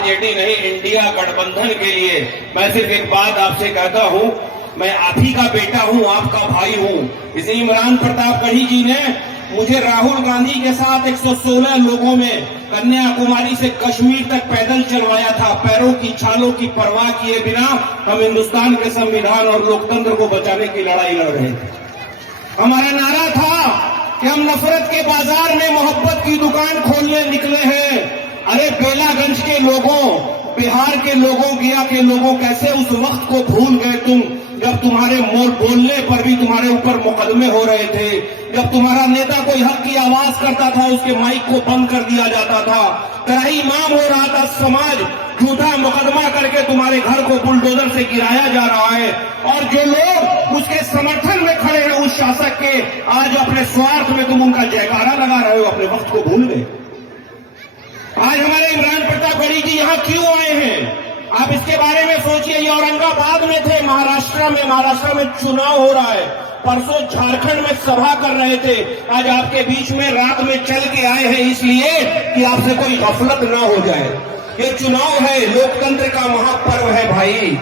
JD नहीं, India गठबंधन के लिए मैं सिर्फ एक बात आपसे कहता हूं, मैं आप ही का बेटा हूं, आपका भाई हूं। इसे इमरान प्रतापगढ़ी जी ने मुझे राहुल गांधी के साथ 116 लोगों में कन्याकुमारी से कश्मीर तक पैदल चलवाया था। पैरों की छालों की परवाह किए बिना हम हिंदुस्तान के संविधान और लोकतंत्र को बचाने की लड़ाई लड़ रहे थे। हमारा नारा था कि हम नफरत के बाजार में मोहब्बत की दुकान खोलने निकले हैं। अरे बेलागंज के लोगों, बिहार के लोगों, गया के लोगों, कैसे उस वक्त को भूल गए तुम जब तुम्हारे मोल बोलने पर भी तुम्हारे ऊपर मुकदमे हो रहे थे, जब तुम्हारा नेता कोई हक की आवाज करता था उसके माइक को बंद कर दिया जाता था, तराई इमाम हो रहा था समाज, झूठा मुकदमा करके तुम्हारे घर को बुलडोजर से गिराया जा रहा है। और जो लोग उसके समर्थन में खड़े हैं उस शासक के, आज अपने स्वार्थ में तुम उनका जयकारा लगा रहे हो, अपने वक्त को भूल गए। आज हमारे इमरान प्रतापगढ़ी जी यहाँ क्यों आए हैं आप इसके बारे में सोचिए। ये औरंगाबाद में थे, महाराष्ट्र में चुनाव हो रहा है, परसों झारखंड में सभा कर रहे थे, आज आपके बीच में रात में चल के आए हैं इसलिए कि आपसे कोई गफलत ना हो जाए। ये चुनाव है, लोकतंत्र का महापर्व है भाई।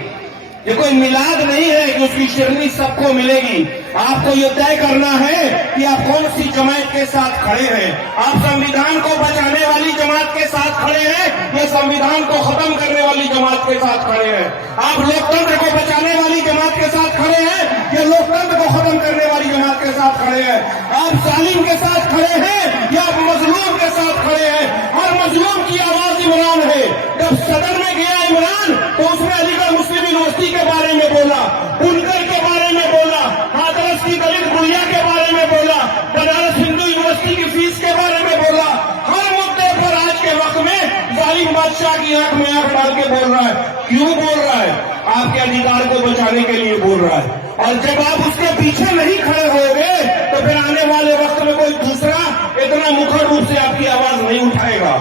ये कोई मिलाद नहीं है कि उसकी शिरनी सबको मिलेगी। आपको ये तय करना है कि आप कौन सी जमात के साथ खड़े हैं। आप संविधान को बचाने वाली जमात के साथ खड़े हैं या संविधान को खत्म करने वाली जमात के साथ खड़े हैं। आप लोकतंत्र को बचाने वाली जमात के साथ खड़े हैं या लोकतंत्र को खत्म करने वाली जमात के साथ खड़े हैं। आप जालिम के साथ खड़े हैं या आप मजलूम के साथ खड़े हैं। हर मजलूम की आवाज इमरान है। जब सदन में गया इमरान तो उसने अलीगढ़ मुस्लिम यूनिवर्सिटी के बारे में बोला, बुनकर के बारे में बोला, हाथरस की दलित गुड़िया के बारे में बोला, बनारस हिंदू यूनिवर्सिटी की फीस के बारे में बोला। हर मुद्दे पर आज के वक्त में जालिम बादशाह की आंख में आंख डाल के बोल रहा है। क्यों बोल रहा है? आपके अधिकार को बचाने के लिए बोल रहा है। और जब आप उसके पीछे नहीं खड़े होगे तो फिर आने वाले वक्त में कोई दूसरा इतना मुखर रूप से आपकी आवाज नहीं उठाएगा।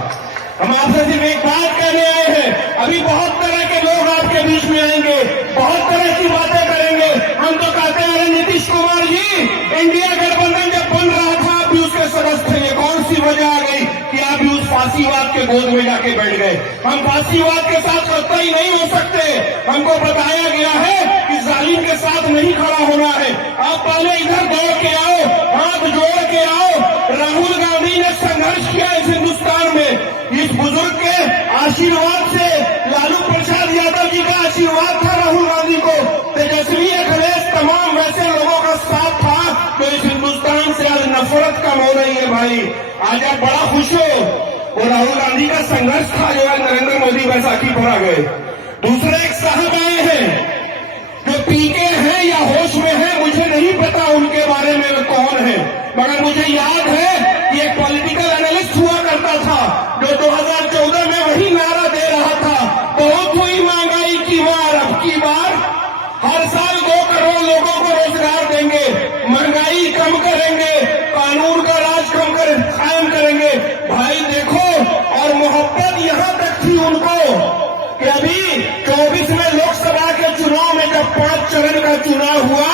हम आपसे सिर्फ एक बात कहने आए हैं, अभी बहुत तरह के लोग आपके बीच में आएंगे, बहुत तरह की बातें करेंगे। हम तो कहते हैं नीतीश कुमार जी, इंडिया गठबंधन जब बन रहा था आप भी उसके सदस्य थे, ये कौन सी वजह आ गई कि आप भी उस फांसीवाद के गोद में जाके बैठ गए? हम फांसीवाद के साथ कतई नहीं हो सकते। हमको बताया गया है कि जालिम के साथ नहीं खड़ा होना है। आप पहले इधर दौड़ के आओ, हाथ जोड़ के आओ। राहुल गांधी ने संघर्ष किया इस हिंदुस्तान में, इस बुजुर्ग के आशीर्वाद से, लालू प्रसाद यादव जी का आशीर्वाद था राहुल गांधी को, तेजस्वी अखिलेश, तमाम वैसे लोगों का साथ था तो इस हिंदुस्तान से आज नफरत कम हो रही है भाई। आज आप बड़ा खुश हो, वो राहुल गांधी का संघर्ष था जो आज नरेंद्र मोदी बैसाखी पर आ गए। दूसरे एक साहब आए हैं जो पीके हैं या होश में हैं, मुझे नहीं पता उनके बारे में कौन है, मगर मुझे याद है कि एक पॉलिटिकल एनालिस्ट हुआ करता था जो 2014 में वही नारा दे रहा था, बहुत हुई महंगाई की मार, अब की बार हर साल 2 करोड़ लोगों को रोजगार देंगे, महंगाई कम करेंगे, कानून का राज कायम करेंगे। भाई देखो, और मोहब्बत यहां तक थी उनको कि अभी 24 में लोकसभा के चुनाव में जब 5 चरण का चुनाव हुआ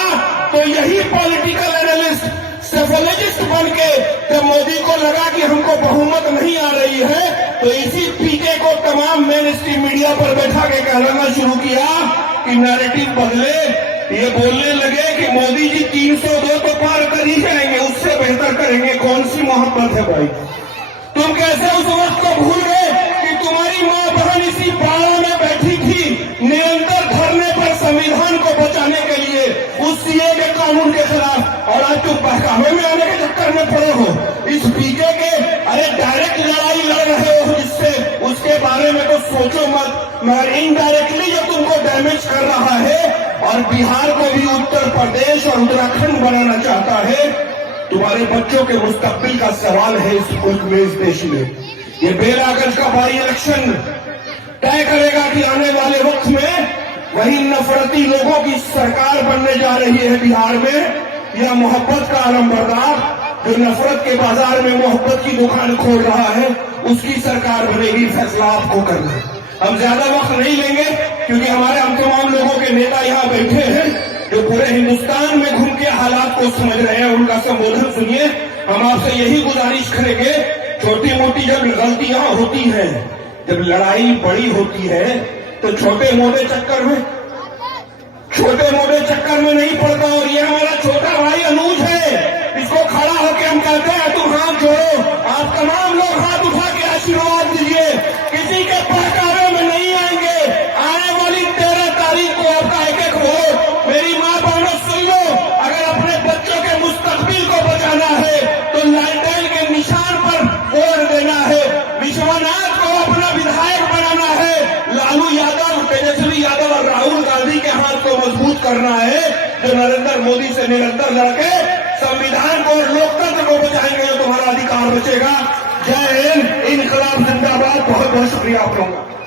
तो यही पॉलिटिकल एनालिस्ट, सेफोलॉजिस्ट बन के जब मोदी को लगा कि हमको बहुमत नहीं आ रही है तो इसी पीके को तमाम मेन स्ट्रीम मीडिया पर बैठा के कहलाना शुरू किया कि नैरेटिव बदले। ये बोलने लगे कि मोदी जी 302 तो पार कर ही जाएंगे, उससे बेहतर करेंगे। कौन सी मोहब्बत है भाई? तुम कैसे उस वक्त को भूल गए कि तुम्हारी माँ बहन इसी बाड़ा में बैठी थी निरंतर धरने पर संविधान को बचाने के लिए, उस सीए के कानून के खिलाफ, और आज तुम बहकावे में आने के चक्कर में पड़े हो। इस पीके के अरे डायरेक्ट लड़ाई लड़ रहे हो जिससे, उसके बारे में तो सोचो मत, मगर इनडायरेक्टली जो तुमको डैमेज कर रहा है और बिहार को भी उत्तर प्रदेश और उत्तराखंड बनाना चाहता है। तुम्हारे बच्चों के मुस्तकबिल का सवाल है इस मुल्क में, इस देश में। ये बेलागंज का बाई इलेक्शन तय करेगा कि आने वाले वक्त में वही नफरती लोगों की सरकार बनने जा रही है बिहार में, या मोहब्बत का आलमबरदार जो नफरत के बाजार में मोहब्बत की दुकान खोल रहा है उसकी सरकार बनेगी। फैसला आपको करना है। हम ज्यादा वक्त नहीं लेंगे क्योंकि हम तमाम लोगों के नेता यहाँ बैठे हैं जो पूरे हिंदुस्तान में घूम के हालात को समझ रहे हैं, उनका संबोधन सुनिए। हम आपसे यही गुजारिश करेंगे, छोटी मोटी जब गलतियां होती हैं, जब लड़ाई बड़ी होती है तो छोटे मोटे चक्कर में नहीं पड़ता। और ये हमारा छोटा भाई अनूज है, इसको खड़ा होकर हम कहते हैं तुम हाथ जोड़ो, आप तमाम लोग हाथ उठा के आशीर्वाद दीजिए। किसी के पहकावे में नहीं आएंगे। आने वाली 13 तारीख को आपका एक एक वोट, मेरी माँ बहनों सुन लो, अगर अपने बच्चों के मुस्तकबिल को बचाना है तो लालटेन के निशान पर वोट देना है। विश्वनाथ को अपना विधायक बनाना है। लालू यादव, तेजस्वी यादव और राहुल गांधी के हाथ को मजबूत करना है, जो नरेंद्र मोदी से निरंतर लड़के संविधान को और लोकतंत्र को बचाएंगे, जो तुम्हारा अधिकार बचेगा। जय हिंद, इनकलाब जिंदाबाद। बहुत बहुत शुक्रिया आप लोगों का।